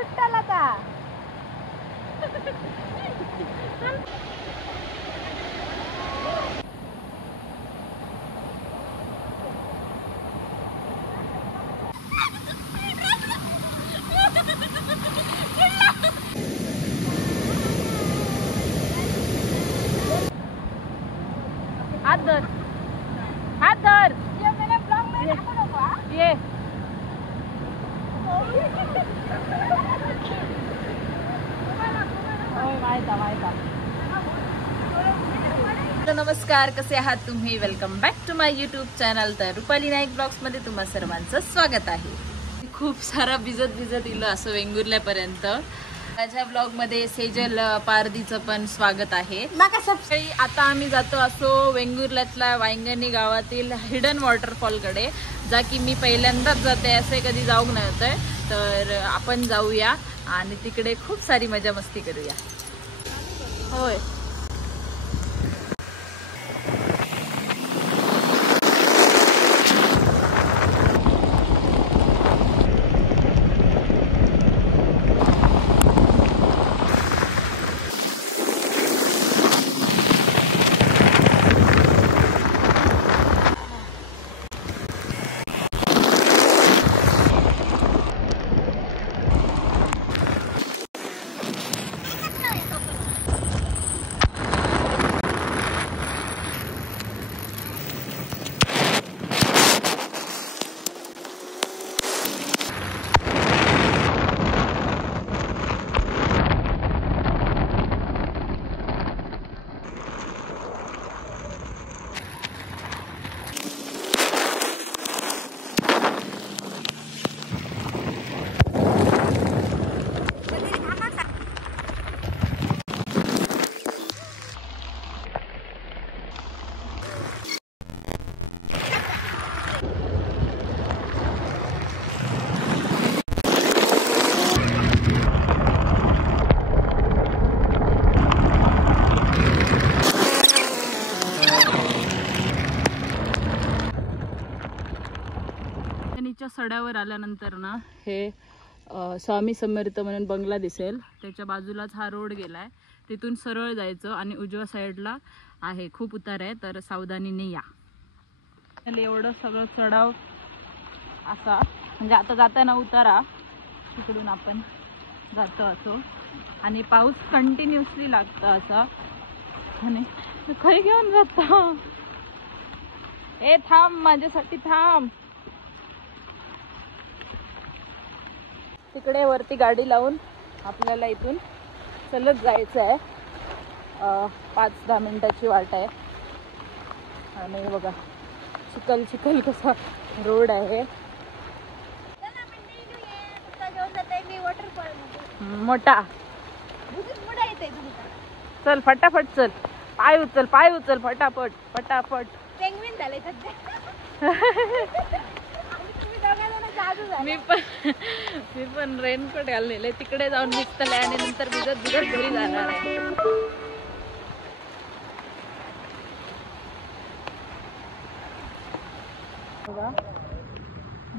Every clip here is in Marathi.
सुट्टल आता हात धर हात धर ये नमस्कार, कसे आहात तुम्ही? Welcome back to my YouTube channel. तर रुपाली नाईक ब्लॉग्स मध्ये तुम्हा सर्वांचं स्वागत आहे. खूप सारा भिजत इलो असं वेंगुर्ल्यापर्यंत. माझ्या ब्लॉग मध्ये सेजल पारदीचं पण स्वागत आहे. आता आम्ही जातो असो वेंगुर्ल्यातल्या वांगणी गावातील हिडन वॉटरफॉल कडे, जा की मी पहिल्यांदाच जाते, असे कधी जाऊक नाही होतंय. तर आपण जाऊया आणि तिकडे खूप सारी मजा मस्ती करूया. होय, सड्यावर आल्यानंतर ना हे स्वामी समर्थ म्हणून बंगला दिसेल. त्याच्या बाजूलाच हा रोड गेलाय, तिथून सरळ जायचं आणि उजव्या साईडला आहे. खूप उतार आहे, तर सावधानीने या. एवढं सगळं चढाव असा, म्हणजे आता जाताना उतारा तिकडून आपण जातो असो, आणि पाऊस कंटिन्युअसली लागतो असा. आणि खरी घेऊन जातो. ए थांब, माझ्यासाठी थांब. तिकडे वरती गाडी लावून आपल्याला इथून चलत जायचं आहे. 5-10 मिनिटाची वाट आहे. आणि बघा चिखल कसा रोड आहे. मोठा चल फटाफट चल, पाय उचल फटाफट फटाफट. पेंग्विन झाले सध्या. मी पण रेनकोट घाललेले, तिकडे जाऊन भिजतले आणि नंतर भिजत घरी जाणार आहे.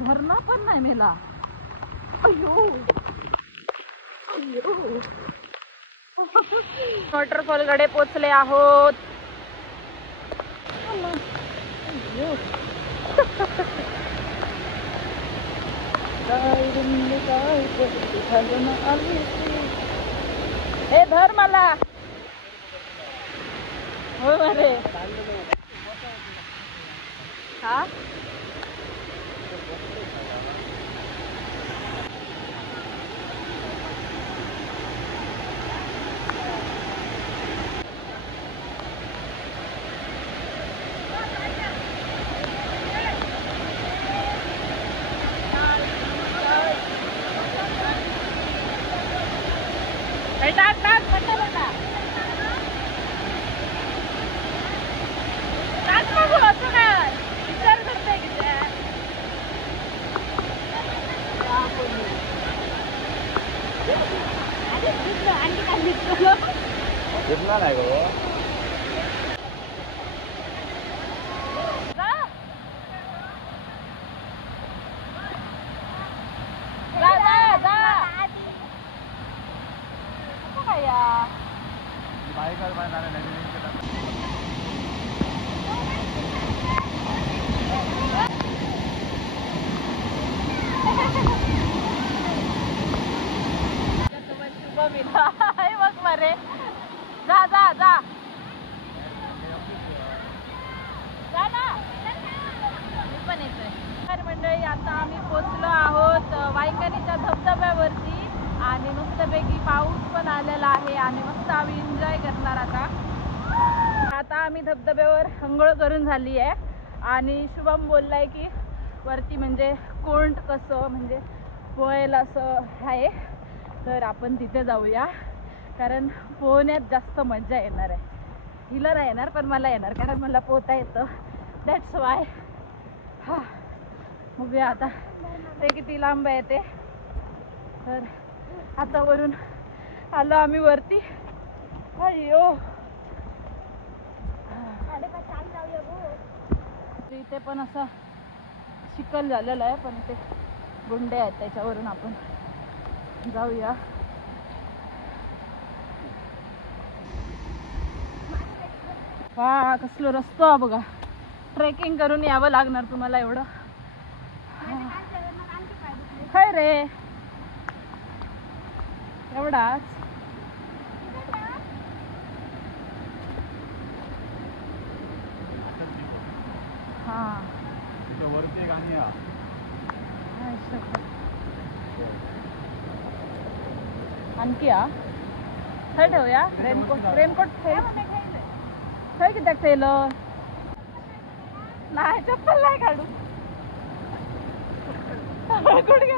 धरणा पण नाही मेला. वॉटरफॉल कडे पोचले आहोत. हे धर मला. हो अरे हा, जितना नाही गो. बघ मरे जा जा जा जा ना मी पण येतोय. तर मंडळी आता आम्ही पोचलो आहोत वायकणीच्या धबधब्यावरती आणि मस्तपैकी पाऊस पण आलेला आहे आणि मस्त आम्ही एन्जॉय करणार आता आम्ही धबधब्यावर अंघोळ करून झाली आहे आणि शुभम बोललाय की वरती म्हणजे कोंड कसं म्हणजे पोहायला असं आहे तर आपण तिथे जाऊया कारण पोहण्यात जास्त मजा येणार आहे. हिला नाही येणार पण मला येणार कारण मला पोहता येतं दॅट्स वाय. हा बघूया आता ते किती लांब आहे ते. तर आता वरून आलो आम्ही वरती. अय्यो इथे पण असं चिखल झालेलं आहे पण ते गुंडे आहेत त्याच्यावरून आपण जाऊया. हा कसलो रस्तो बघा ट्रेकिंग करून यावं लागणार तुम्हाला एवढं. काय रे एवढाच हा वरती गाणी आणखी हा थंय ठेवूया. रेनकोट थंय कित्याक थेयलं नाही चप्पल नाही काढू गुडघ्या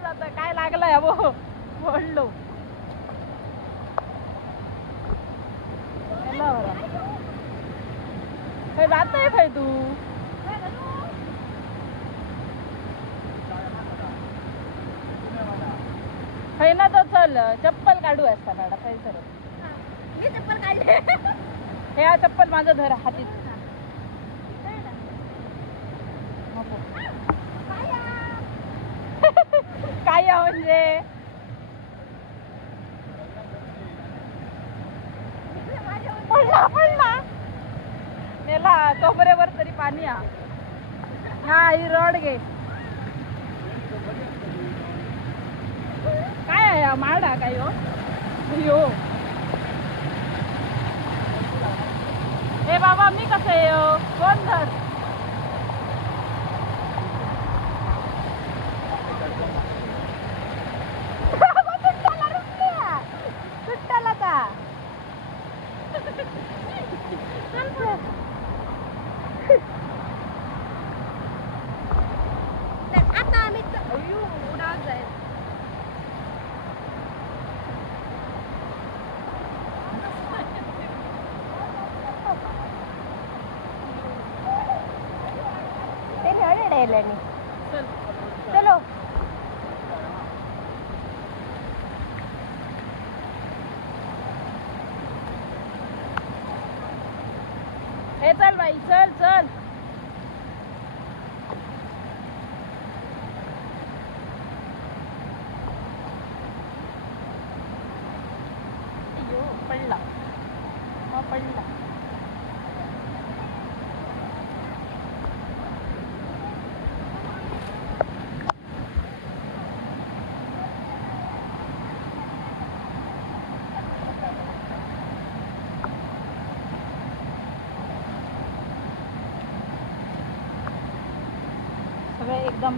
जात काय लागलं बोललो जात आहे भाई तू खै ना तर चल चप्पल काढू असता मॅडम काही सर मी चप्पल काढले हे हा चप्पल माझं धर हातीत काय म्हणजे पडला मेला कमरेवर तरी पाणी हा ही रड घे. काय आहे माडा काय हो हे बाबा मी कसं आहे कोण धर सुट्टाला का आता आम्ही उडावत जाईल. चलो हे चल बाई चल चल पडला पडला सगळे एकदम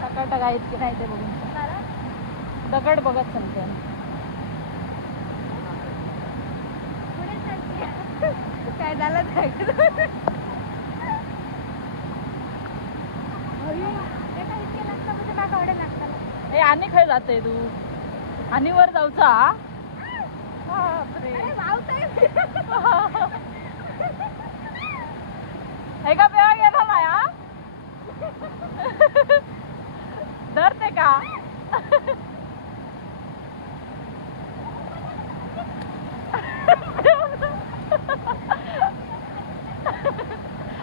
टकाटक आहेत की नाही ते बघून दगड बघत सांगते. काय झालं हे आणि खय जाते तू आणि वर जाऊचा हे का पेवा गेला ना धरते का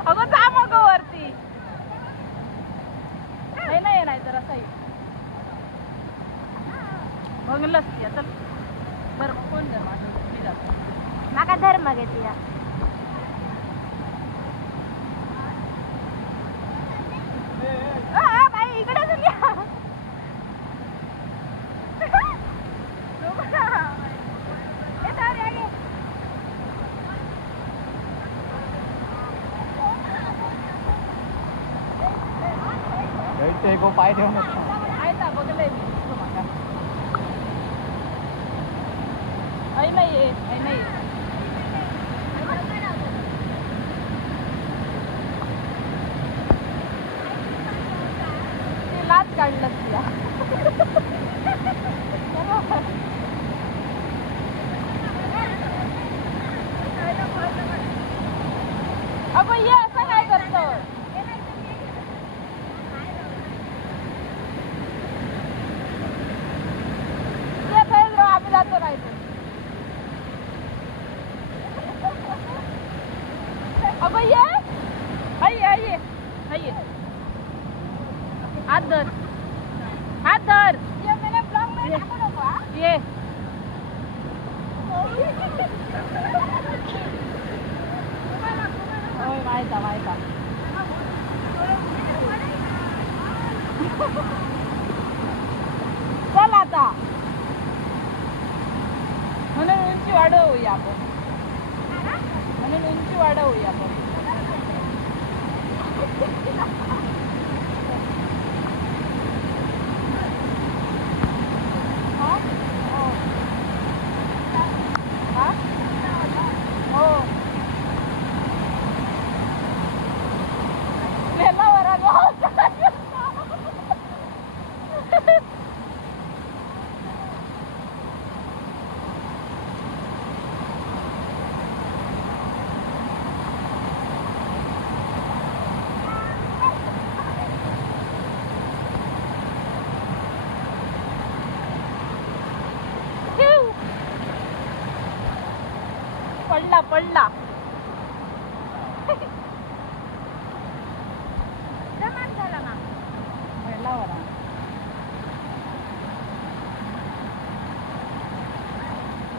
अगं जा मग वरती नाही तर असं बघलंच ती आता धर्म कोण धर्म आठवतो मी जातो माका धर्म घेतली बाई इकडे तुम्ही ते गो पाय ठेवून आहे बघलंय मी तो मागा आई नाही आई नाही ते लाच काढलं तुला अगं ये असं काय करतो आम्ही जातो नाही अगं ये हात धर ये होय माहिता चल आता म्हणून उंची वाढवूया आपण हो पडला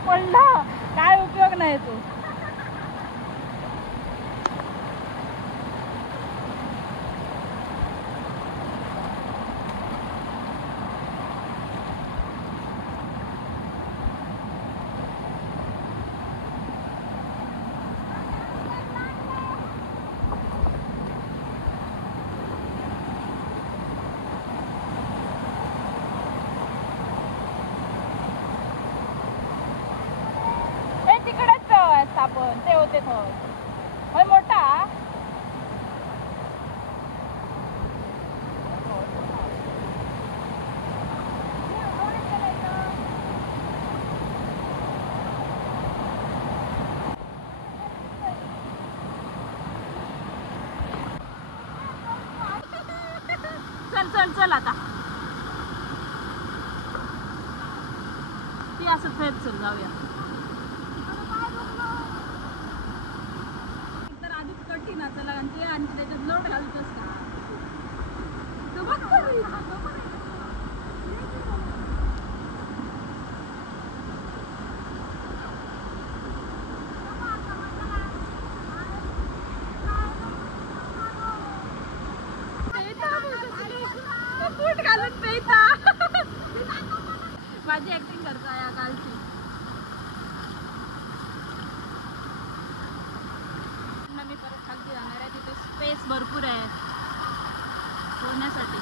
पडला काय उपयोग नाही तो आपण ते होते होय मोठा चल आता ती असं फेर चल जाऊया कठीणाचं लागण ते आणि त्याच्यात लोट घालतोस का तू बघ फूट घालून पेता माझी ऍक्टिंग करता या कालची मी परत खालती जाणार आहे तिथे स्पेस भरपूर आहे पोहण्यासाठी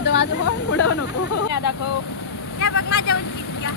नाही तर माझं फोन पुढं नको दाखव. त्या बघ माझ्या उंचीच्या.